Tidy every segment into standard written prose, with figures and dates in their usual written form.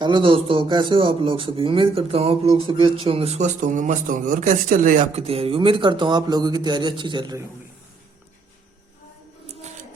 Hello दोस्तों, कैसे हो आप लोग सभी। उम्मीद करता हूँ आप लोग सभी अच्छे होंगे, स्वस्थ होंगे, मस्त होंगे। और कैसी चल रही है आपकी तैयारी। उम्मीद करता हूँ आप लोगों की तैयारी अच्छी चल रही होगी।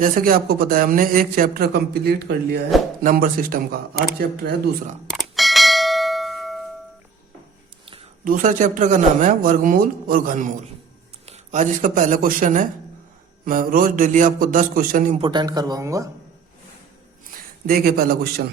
जैसे कि आपको पता है, हमने एक चैप्टर कंप्लीट कर लिया है नंबर सिस्टम का। 8 चैप्टर है। दूसरा चैप्टर का नाम है वर्गमूल और घनमूल। आज इसका पहला क्वेश्चन है। मैं रोज डेली आपको 10 क्वेश्चन इंपोर्टेंट करवाऊंगा। देखिए पहला क्वेश्चन,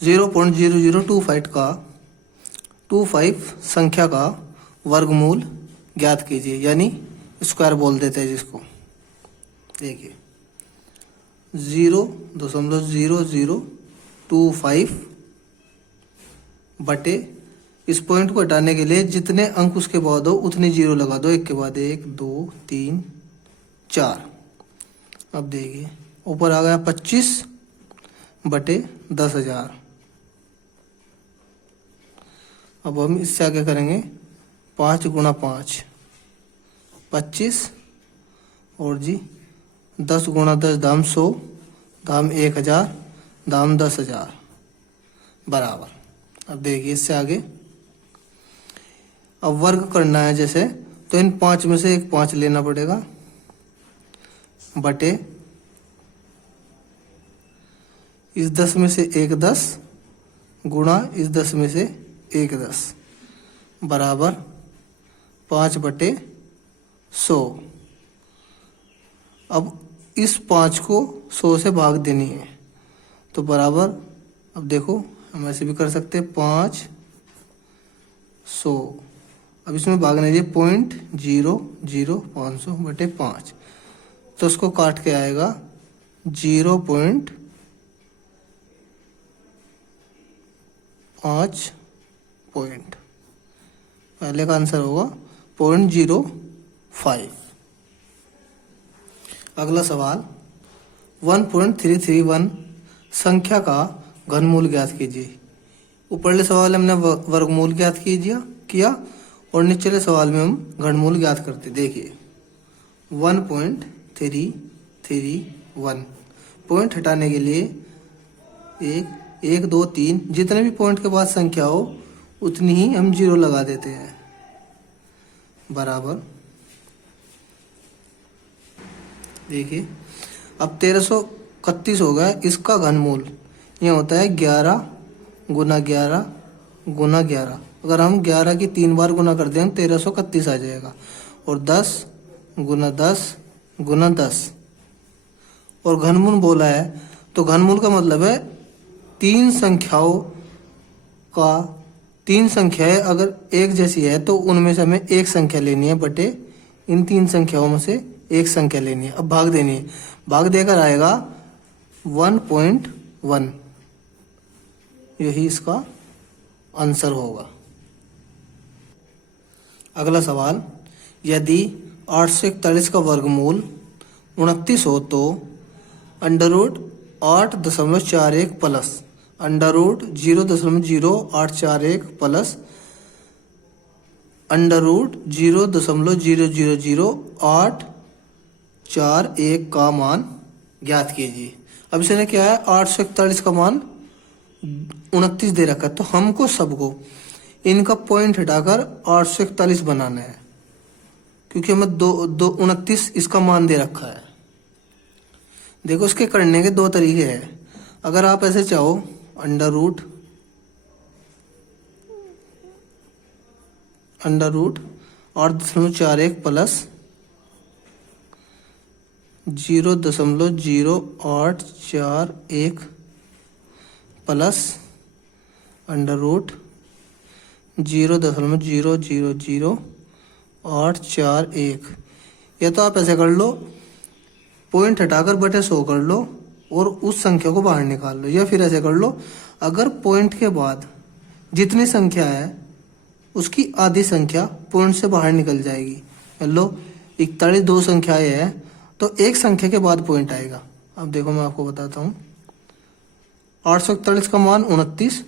0.0025 का 25 संख्या का वर्गमूल ज्ञात कीजिए, यानी स्क्वायर बोल देते हैं जिसको। देखिए 0.0025 बटे, इस पॉइंट को हटाने के लिए जितने अंक उसके बाद हो उतने जीरो लगा दो, एक के बाद एक, 2, 3, 4। अब देखिए ऊपर आ गया 25 बटे 10,000। अब हम इससे आगे करेंगे 5 गुणा 5, 25, और जी 10 गुणा 10 दाम 100, दाम 1000, दाम 10,000 बराबर। अब देखिए इससे आगे अब वर्ग करना है जैसे, तो इन 5 में से एक 5 लेना पड़ेगा, बटे इस 10 में से एक 10, गुणा इस 10 में से एक 10 बराबर 5 बटे 100। अब इस 5 को 100 से भाग देनी है, तो बराबर, अब देखो हम ऐसे भी कर सकते हैं, 5 100। अब इसमें भागने दीजिए 0.00500 बटे 5, तो उसको काट के आएगा 0.5 पॉइंट। पहले का आंसर होगा 0.05। अगला सवाल, 1.331 संख्या का घनमूल ज्ञात कीजिए। ऊपरले सवाल में हमने वर्गमूल ज्ञात किया और निचले सवाल में हम घनमूल ज्ञात करते। देखिए 1.331 पॉइंट हटाने के लिए 1, 2, 3 जितने भी पॉइंट के बाद संख्या हो उतनी ही हम जीरो लगा देते हैं, बराबर। देखिए अब 1331 हो गया, इसका घनमूल यह होता है 11 गुना 11 गुना 11। अगर हम 11 की 3 बार गुना कर दें 1331 आ जाएगा, और 10 गुना 10 गुना 10। और घनमूल बोला है तो घनमूल का मतलब है तीन संख्याएं अगर एक जैसी है तो उनमें से हमें एक संख्या लेनी है, बटे इन 3 संख्याओं में से एक संख्या लेनी है। अब भाग देनी है, भाग देकर आएगा 1.1, यही इसका आंसर होगा। अगला सवाल, यदि 841 का वर्गमूल 29 हो तो √8.41 प्लस √0.0841 प्लस √0.000841 का मान ज्ञात कीजिए। अब इसने क्या है, 841 का मान 29 दे रखा है, तो हमको सबको इनका पॉइंट हटाकर 841 बनाना है, क्योंकि हमें 29 इसका मान दे रखा है। देखो इसके करने के 2 तरीके हैं। अगर आप ऐसे चाहो, √8.41 प्लस 0.0841 प्लस √0.000841, या तो आप ऐसे कर लो, पॉइंट हटाकर बटे 100 कर लो और उस संख्या को बाहर निकाल लो, या फिर ऐसे कर लो, अगर पॉइंट के बाद जितनी संख्या है उसकी आधी संख्या पॉइंट से बाहर निकल जाएगी। मान लो 41 2 संख्याएं हैं तो एक संख्या के बाद पॉइंट आएगा। अब देखो मैं आपको बताता हूँ, 841 का मान 29,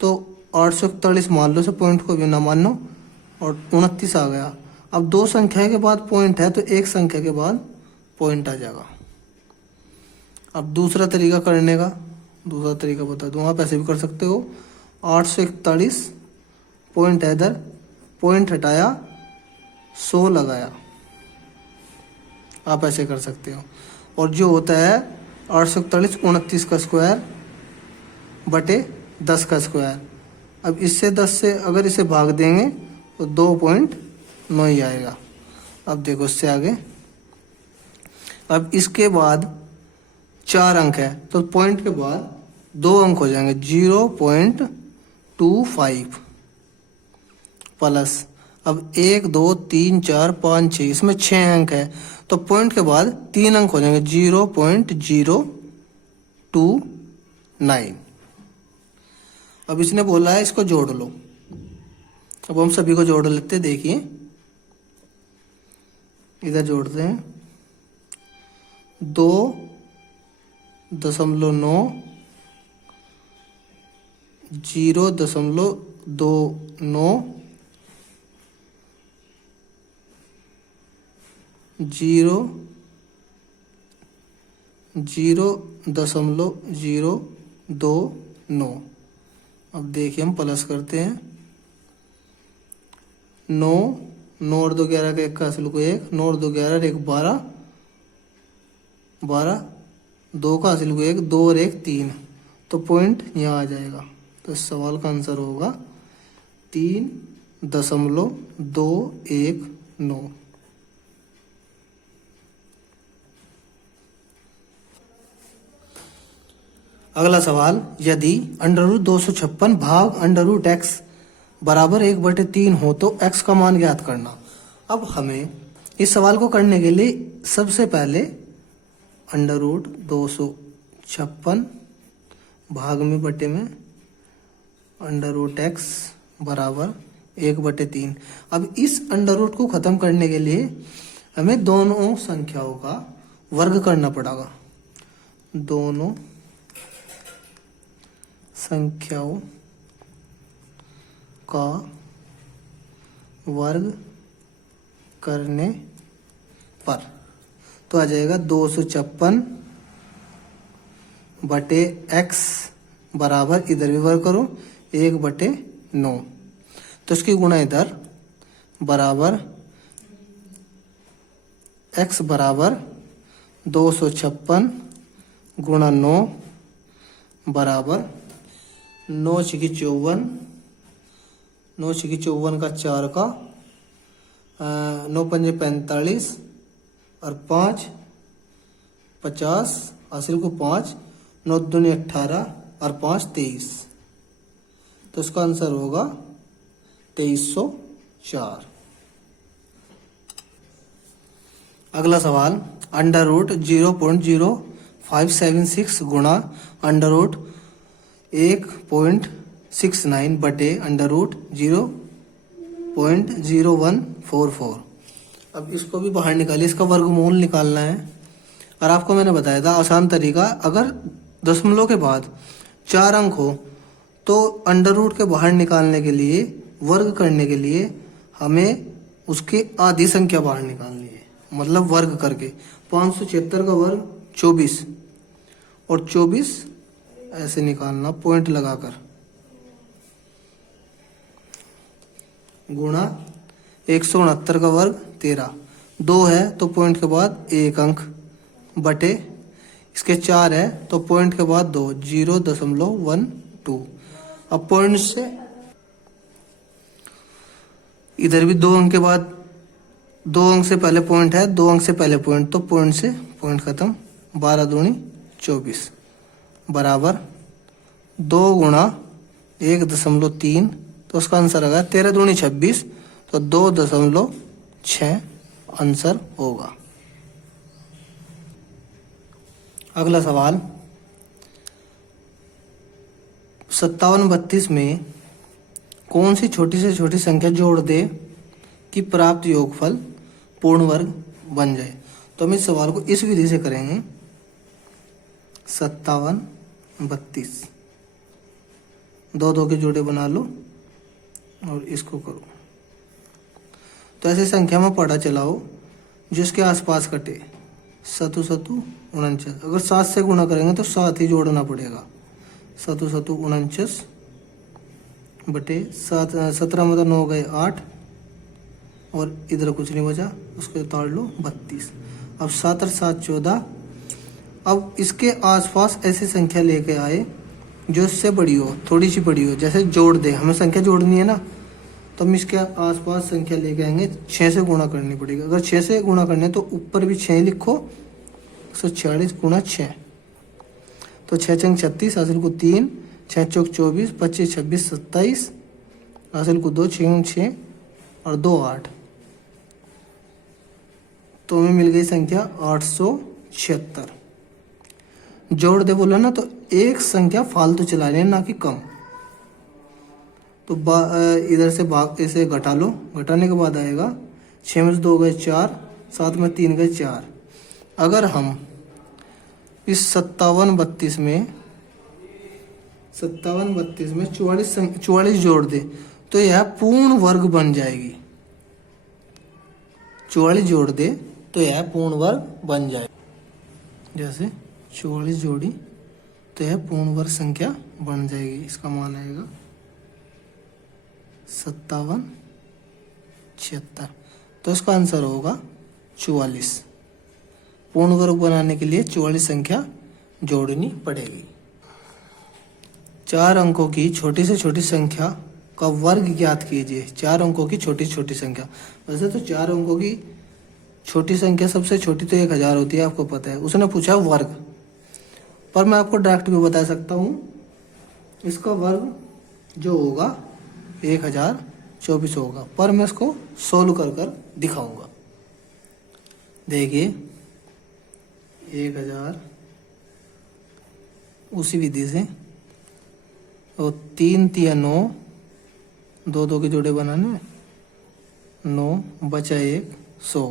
तो 841 मान लो, से पॉइंट को भी ना मानो, और 29 आ गया। अब 2 संख्या के बाद पॉइंट है तो एक संख्या के बाद पॉइंट आ जाएगा। अब दूसरा तरीका करने का, दूसरा तरीका बता दूँ, आप ऐसे भी कर सकते हो। 841 पॉइंट है इधर, पॉइंट हटाया 100 लगाया, आप ऐसे कर सकते हो। और जो होता है 841 29 का स्क्वायर बटे 10 का स्क्वायर। अब इससे 10 से अगर इसे भाग देंगे तो 2.9 ही आएगा। अब देखो इससे आगे, अब इसके बाद 4 अंक है तो पॉइंट के बाद 2 अंक हो जाएंगे, 0.25 प्लस, अब 1 2 3 4 5 6, इसमें 6 अंक है तो पॉइंट के बाद 3 अंक हो जाएंगे, 0.029। अब इसने बोला है इसको जोड़ लो, अब हम सभी को जोड़ लेते हैं। देखिए इधर जोड़ते हैं, 2.9 0.29 0.029। अब देखिए हम प्लस करते हैं, 9 9 और 2 11 का 1 का हासिल को 1, 9 और 2 11 1 12 12, 2 का हासिल को 1, 2 और 1 3, तो पॉइंट यहाँ आ जाएगा। तो इस सवाल का आंसर होगा 3.219। अगला सवाल, यदि √256 भाग √x बराबर 1/3 हो तो x का मान ज्ञात करना। अब हमें इस सवाल को करने के लिए सबसे पहले √256 भाग में बटे में √x बराबर 1/3। अब इस √ को खत्म करने के लिए हमें दोनों संख्याओं का वर्ग करना पड़ेगा। दोनों संख्याओं का वर्ग करने पर तो आ जाएगा 256 बटे x बराबर, इधर भी वर्ग करो 1/9, तो इसकी गुणा इधर बराबर x बराबर 256 गुणा 9 बराबर 9 छकी 54, 9 छकी 54 का 4 का 9 पंजे 45 और 5 50, हासिल को 5, 9 दूनी 18 और 5 23, तो इसका आंसर होगा 2304। अगला सवाल, √0.0576 गुणा √1.69 बटे √0.0144। अब इसको भी बाहर निकालिए, इसका वर्गमूल निकालना है। और आपको मैंने बताया था आसान तरीका, अगर दशमलव के बाद 4 अंक हो तो √ के बाहर निकालने के लिए, वर्ग करने के लिए हमें उसकी आधी संख्या बाहर निकालनी है, मतलब वर्ग करके। 576 का वर्ग 24 और 24 ऐसे निकालना पॉइंट लगाकर, गुणा 169 का वर्ग 13, 2 है तो पॉइंट के बाद 1 अंक बटे, इसके 4 है तो पॉइंट के बाद 2, 0.12। अब पॉइंट से इधर भी 2 अंक के बाद 2 अंक से पहले पॉइंट है, 2 अंक से पहले पॉइंट, तो पॉइंट से पॉइंट खत्म। 12 दूनी 24 बराबर 2 गुणा 1.3, तो उसका आंसर आएगा 13 दूनी 26, तो 2.6 आंसर होगा। अगला सवाल, 5732 में कौन सी छोटी से छोटी संख्या जोड़ दे कि प्राप्त योगफल पूर्ण वर्ग बन जाए। तो हम इस सवाल को इस विधि से करेंगे, 5732 दो के जोड़े बना लो और इसको करो, तो ऐसी संख्या में पढ़ा चलाओ जिसके आसपास कटे। 7 7 49, अगर 7 से गुणा करेंगे तो 7 ही जोड़ना पड़ेगा, सतु सतु 49 बटे 17 मतलब 9 गए 8 और इधर कुछ नहीं बचा, उसको उतार लो 32। अब 7 और 7 14। अब इसके आसपास ऐसी संख्या लेके आए जो इससे बड़ी हो, थोड़ी सी बड़ी हो, जैसे जोड़ दे, हमें संख्या जोड़नी है ना, तो हम इसके आसपास संख्या लेके आएंगे, 6 से गुणा करनी पड़ेगी। अगर 6 से गुणा करने तो ऊपर भी 6 लिखो, 146 गुणा 6, तो 6 चंग 36, हासिल को 3, 6 चौक 24, 25 26 27, हासिल को 2, 6 6 और 2 8, तो हमें मिल गई संख्या 876। जोड़ दे बोला ना, तो एक संख्या फालतू चलानी है, ना कि कम। तो इधर से भाग इसे घटा लो, घटाने के बाद आएगा 6 में 2 गए 4, 7 में 3 गए 4। अगर हम इस 57 32 में 44 जोड़ दे तो यह पूर्ण वर्ग बन जाएगी। 44 जोड़ दे तो यह पूर्ण वर्ग बन जाएगी। जैसे 44 जोड़ी तो यह पूर्ण वर्ग संख्या बन जाएगी। इसका मान आएगा 57 76, तो इसका आंसर होगा 44। पूर्ण वर्ग बनाने के लिए 44 संख्या जोड़नी पड़ेगी। 4 अंकों की छोटी से छोटी संख्या का वर्ग ज्ञात कीजिए। 4 अंकों की छोटी से छोटी संख्या, वैसे तो 4 अंकों की छोटी संख्या सबसे छोटी तो 1000 होती है, आपको पता है। उसने पूछा वर्ग, पर मैं आपको डायरेक्ट भी बता सकता हूँ, इसका वर्ग जो होगा 1024 होगा, पर मैं इसको सोल्व कर दिखाऊंगा। देखिए 1000 उसी विधि से, और 3 3 9, 2 2 के जोड़े बनाने, 9 बचा 1 100।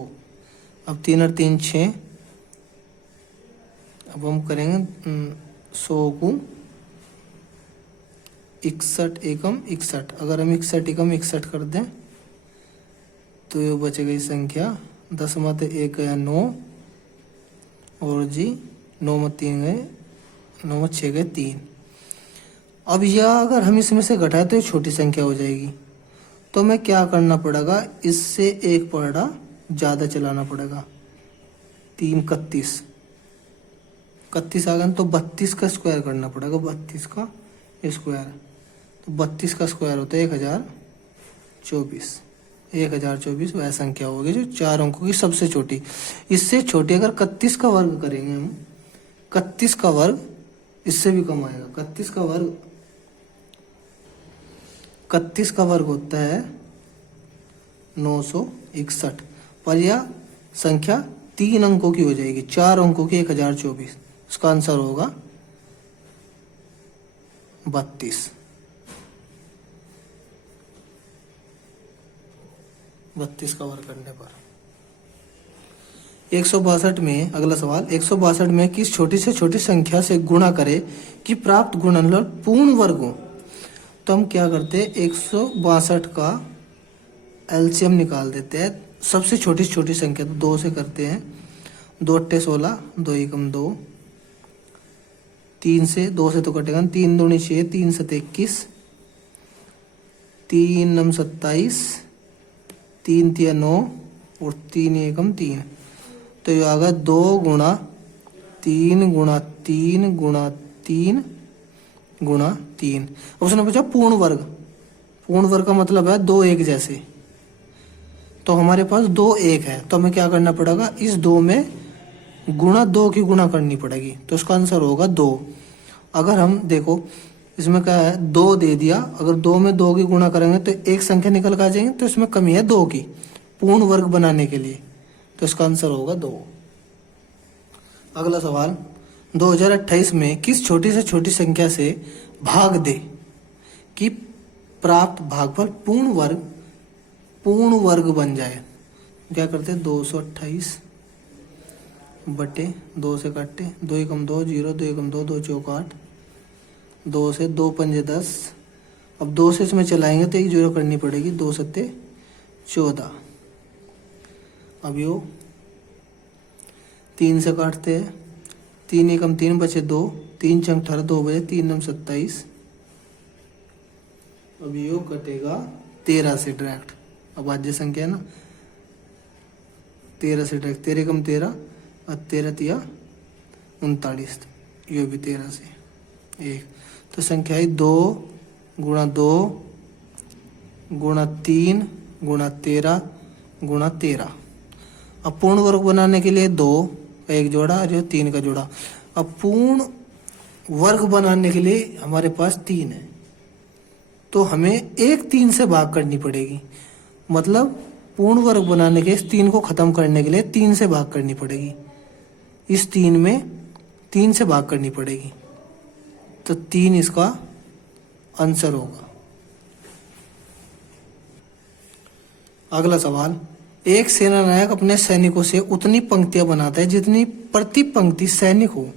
अब 3 और 3 6, अब हम करेंगे 100 को 61 एकम 61। अगर हम 61 एकम 61 कर दें तो ये बच गई संख्या 10 में 1 गया 9, और जी 9 में 3 गए, 9 में 6 गए 3। अब यह अगर हम इसमें से घटाए तो ये छोटी संख्या हो जाएगी, तो हमें क्या करना पड़ेगा, इससे एक पलड़ा ज़्यादा चलाना पड़ेगा। 3 31 31 आ गया, तो 32 का स्क्वायर करना पड़ेगा, 32 का स्क्वायर, तो 32 का स्क्वायर होता है 1024। 1024 वह संख्या होगी जो 4 अंकों की सबसे छोटी। इससे छोटी अगर 31 का वर्ग करेंगे हम, 31 का वर्ग इससे भी कम आएगा। 31 का वर्ग होता है 961, पर यह संख्या 3 अंकों की हो जाएगी, 4 अंकों की 1024। इसका आंसर होगा 32। 32 का वर्ग करने पर 162 में, अगला सवाल, 162 में किस छोटी से छोटी संख्या से गुणा करे कि प्राप्त गुणनफल पूर्ण वर्ग हो। तो हम क्या करते हैं, 162 का एलसीएम निकाल देते हैं। सबसे छोटी छोटी संख्या तो 2 से करते हैं। 2 8 16, 2 एकम 2, 3 से 2 से तो कटेगा, 3 दूनी 6, 3 7 21, 3 9 27, 3 3 9 और 3 एकम 3, तो ये आ गया 2 गुणा 3 गुणा 3 गुणा 3 गुणा 3। अब उसने पूछा पूर्ण वर्ग। पूर्ण वर्ग का मतलब है 2 एक जैसे, तो हमारे पास 2 1 है, तो हमें क्या करना पड़ेगा, इस 2 में गुणा 2 की गुणा करनी पड़ेगी, तो इसका आंसर होगा 2। अगर हम देखो इसमें क्या है, 2 दे दिया, अगर 2 में 2 की गुणा करेंगे तो एक संख्या निकल कर आ जाएंगे, तो इसमें कमी है 2 की पूर्ण वर्ग बनाने के लिए, तो इसका आंसर होगा 2। अगला सवाल, 2028 में किस छोटी से छोटी संख्या से भाग दे कि प्राप्त भागफल पूर्ण वर्ग बन जाए। क्या करते हैं, 228 बटे 2 से काटते, 2 एकम 2 0, 2 एकम 2, 2 चौक 8, 2 से 2 पंजे 10। अब 2 से इसमें चलाएंगे तो एक जीरो करनी पड़ेगी, 2 सत्ते 14। अब यो 3 से काटते हैं, 3 एकम 3 बचे 2, 3 चंग 18 2 बजे 3 नम 27। अब यो कटेगा 13 से डायरेक्ट। अब भाज्य संख्या है ना, 13 से डायरेक्ट 13 कम 13 और 13 तिया 39, यो भी 13 से 1। तो संख्या है 2 गुणा 2 गुणा 3 गुणा 13 गुणा 13। अब पूर्ण वर्ग बनाने के लिए 2 का एक जोड़ा और 3 का जोड़ा। अब पूर्ण वर्ग बनाने के लिए हमारे पास 3 है, तो हमें एक 3 से भाग करनी पड़ेगी। मतलब पूर्ण वर्ग बनाने के इस 3 को खत्म करने के लिए 3 से भाग करनी पड़ेगी। इस 3 में 3 से भाग करनी पड़ेगी, तो 3 इसका आंसर होगा। अगला सवाल, एक सेनानायक अपने सैनिकों से उतनी पंक्तियां बनाता है जितनी प्रति पंक्ति सैनिक हो।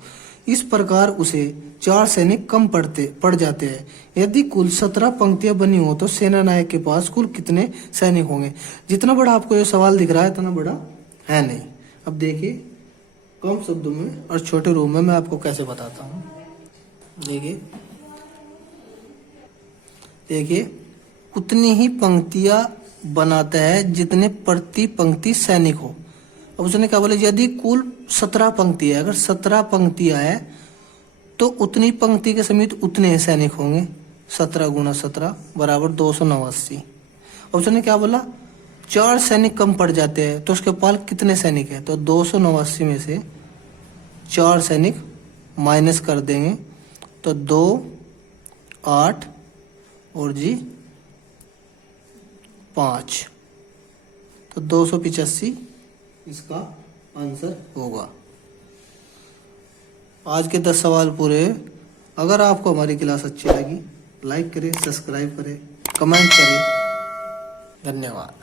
इस प्रकार उसे 4 सैनिक कम पड़ जाते हैं। यदि कुल 17 पंक्तियां बनी हो तो सेनानायक के पास कुल कितने सैनिक होंगे। जितना बड़ा आपको ये सवाल दिख रहा है इतना बड़ा है नहीं। अब देखिए कम शब्दों में और छोटे रूप में मैं आपको कैसे बताता हूँ। देखिए उतनी ही पंक्तियां बनाता है जितने प्रति पंक्ति सैनिक हो। अब उसने क्या बोला, यदि कुल 17 पंक्ति है, अगर 17 पंक्तियां है तो उतनी पंक्ति के समेत उतने सैनिक होंगे। 17 गुणा 17 बराबर 289। अब उसने क्या बोला, 4 सैनिक कम पड़ जाते हैं, तो उसके पास कितने सैनिक है। तो 289 में से 4 सैनिक माइनस कर देंगे तो 2 8 और जी 5, तो 285 इसका आंसर होगा। आज के 10 सवाल पूरे। अगर आपको हमारी क्लास अच्छी लगी लाइक करें, सब्सक्राइब करें, कमेंट करें। धन्यवाद।